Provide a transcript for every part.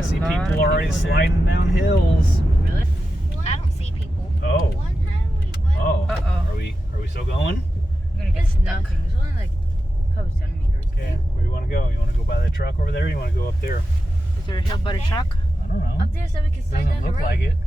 I see people already sliding down hills. Really? I don't see people. Oh. One time we went. Oh. Uh-oh. Are we still going? I'm gonna get stuck. There's only like a couple centimeters. Okay. Where do you want to go? You want to go by the truck over there? Or you want to go up there? Is there a hill by the truck? I don't know. Up there so we can slide down Doesn't the look road. like it.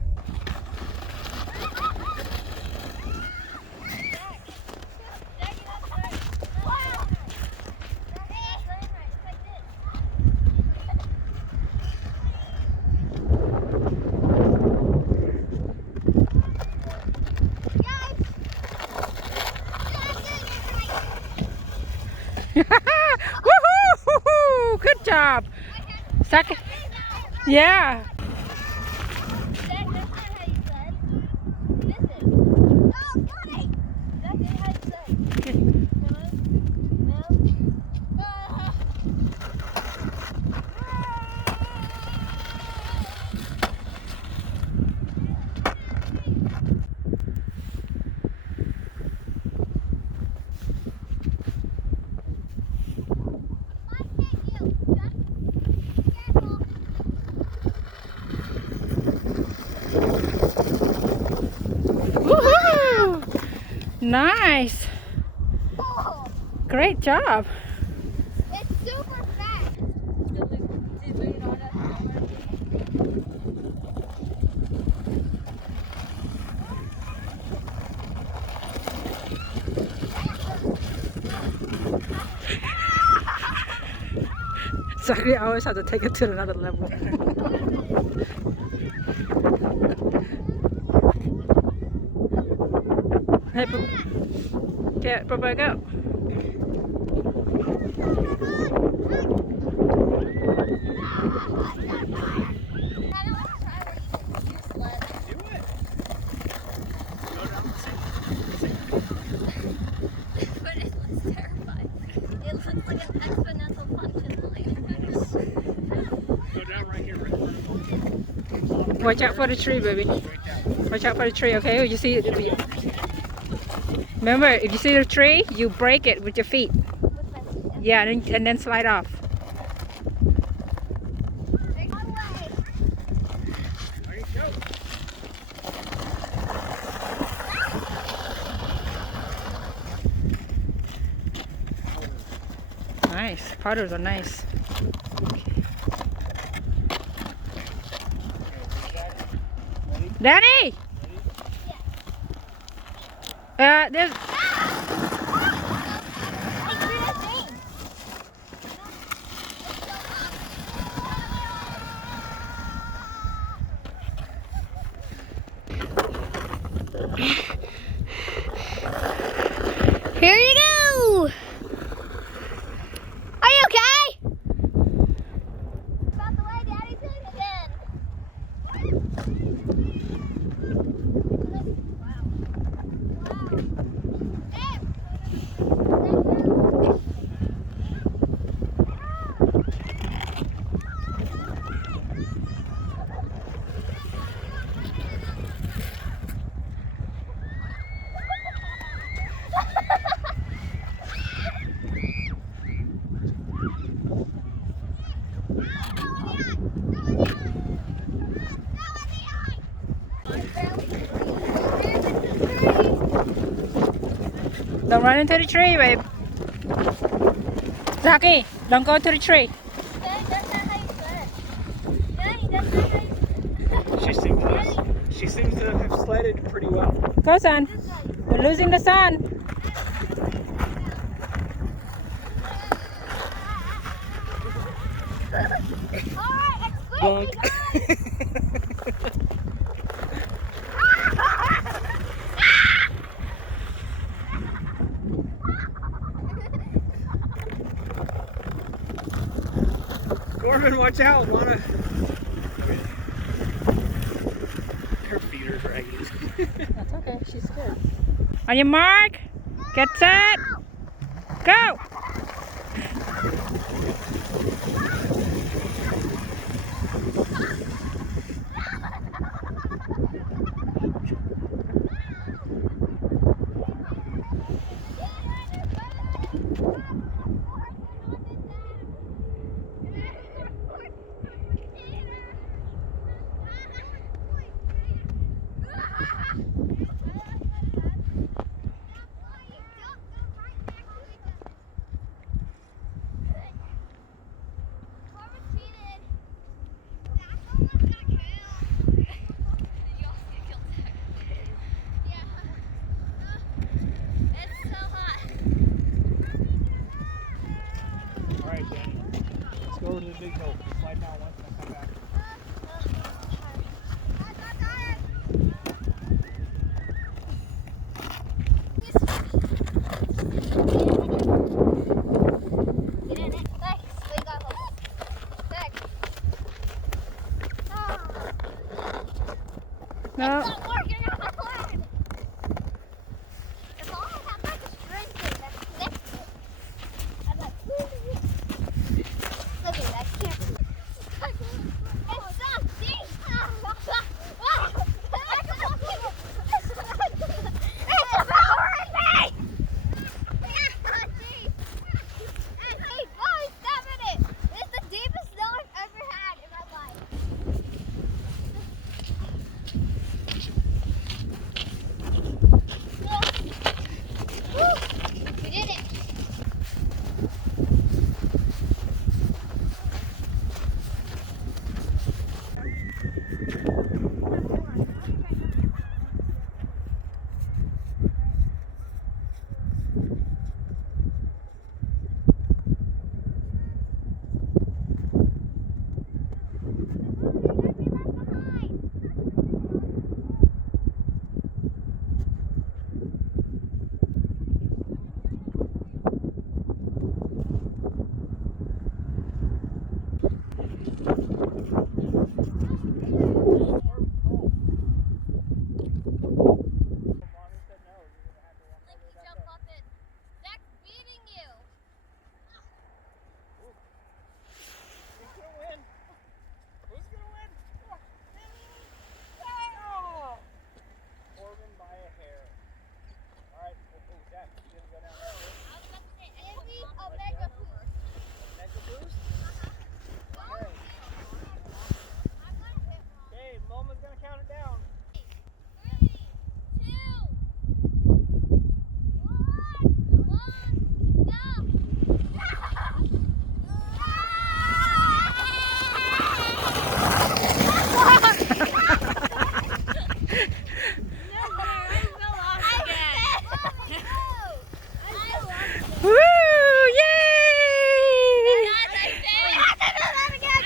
Woohoo! Good job. Second. Yeah. That's not how you sled. This is. Oh, got it! That's not how you sled. No? Ah. Woohoo! Nice. Oh, Great job. it's super fast. Sorry, I always have to take it to another level. Hey, yeah, bye-bye, go. But it looks terrifying. It looks like an exponential function. Go down right here. Watch out for the tree, baby. Watch out for the tree, okay? You see it? Remember, if you see the tree, you break it with your feet. Yeah, and then slide off. Nice. Powders are nice. Danny! There's... Here you go! Are you okay? About the way Daddy's in again. Wow. Don't run into the tree, babe. Zaki, don't go to the tree. That's not how you sled. Daddy, that's not how you sled. She seems to have sledded pretty well. Go, son. We're losing the sun. Alright, Bonk. Corbin, watch out, Lana. Her feet are draggy. That's okay. She's good. On your mark. Get set. Go. big hill. You slide down once and then come back. Get in it. Back. We got hope. Back. No. It's not working on my leg. If all I have like a string thing that's connected to it, I'm like, look at that. I can't. It's so deep. It's devouring me. It's so deep. Hey, boys, stop it. It's the deepest snow I've ever had in my life. Woo! We did it. Woo! Yay!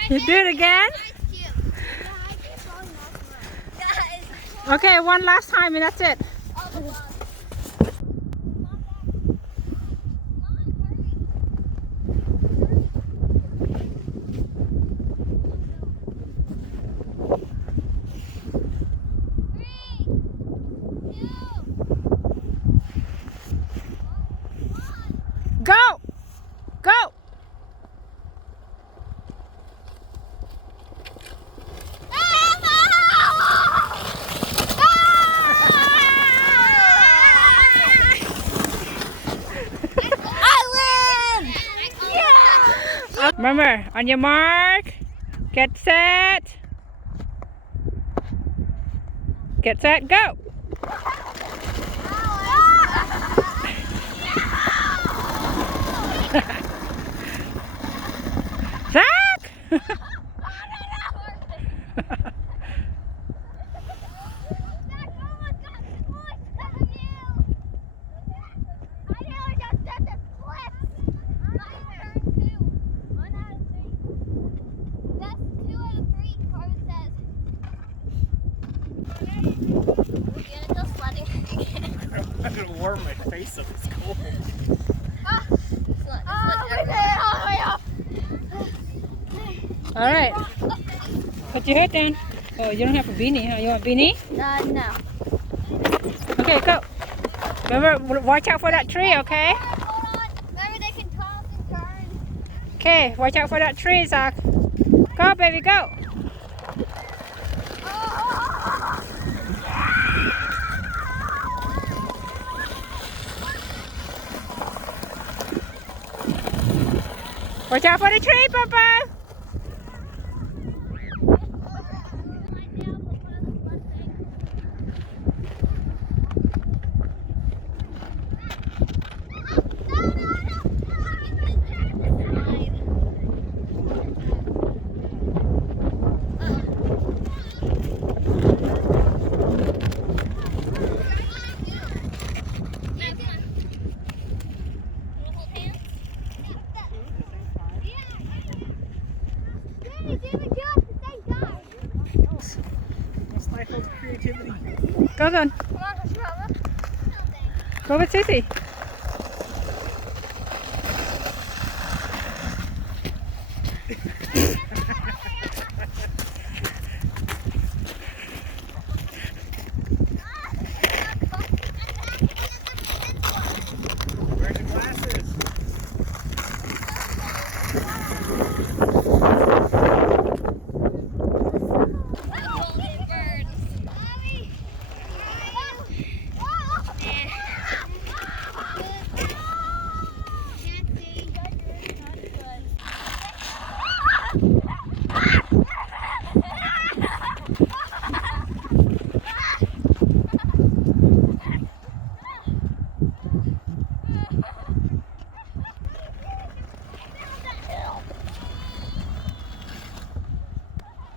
You do it again? Okay, one last time and that's it. Go! Go! Remember, on your mark, get set, go! Zach! I'm gonna warm my face up. It's cold. All right. Put your head down. Oh, you don't have a beanie, huh? You want a beanie? No. Okay, go. Remember, watch out for that tree, okay? Hold on. Remember, they can toss and turn. Okay, watch out for that tree, Zach. Go, baby, go. Watch out for the tree, Papa. activity. Go, son. Come on, let's roll. Go with Sissy. Wear the glasses.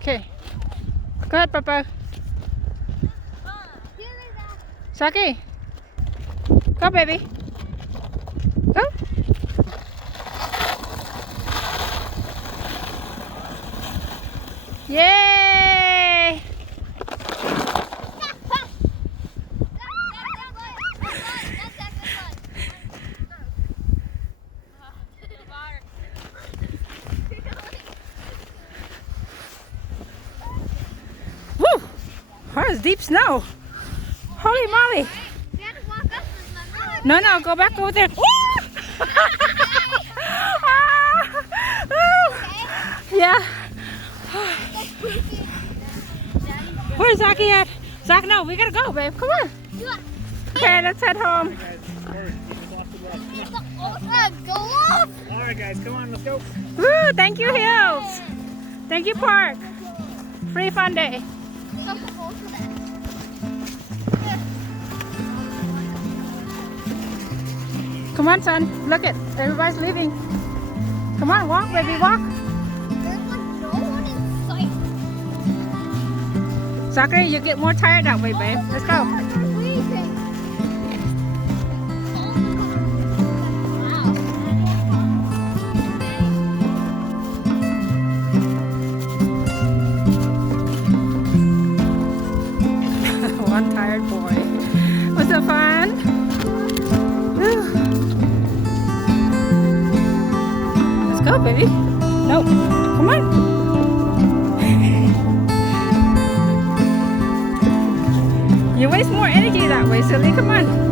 Okay. Go ahead, Papa. Saki. Go, baby. Go. Yay! Woo! That was deep snow. Holy moly. No, no, go back over there. Yeah. Where's Zaki at? Zach, no, we gotta go, babe. Come on. Okay, let's head home. Alright guys, come on, let's go. Woo, thank you, Hills. Thank you, Park. Free fun day. Come on, son. Look it. Everybody's leaving. Come on, walk, baby, walk. Zachary, you get more tired that way, babe. Let's go. One tired boy. Was it fun? Whew. Let's go, baby. No, come on. You waste more energy that way, silly. Come on.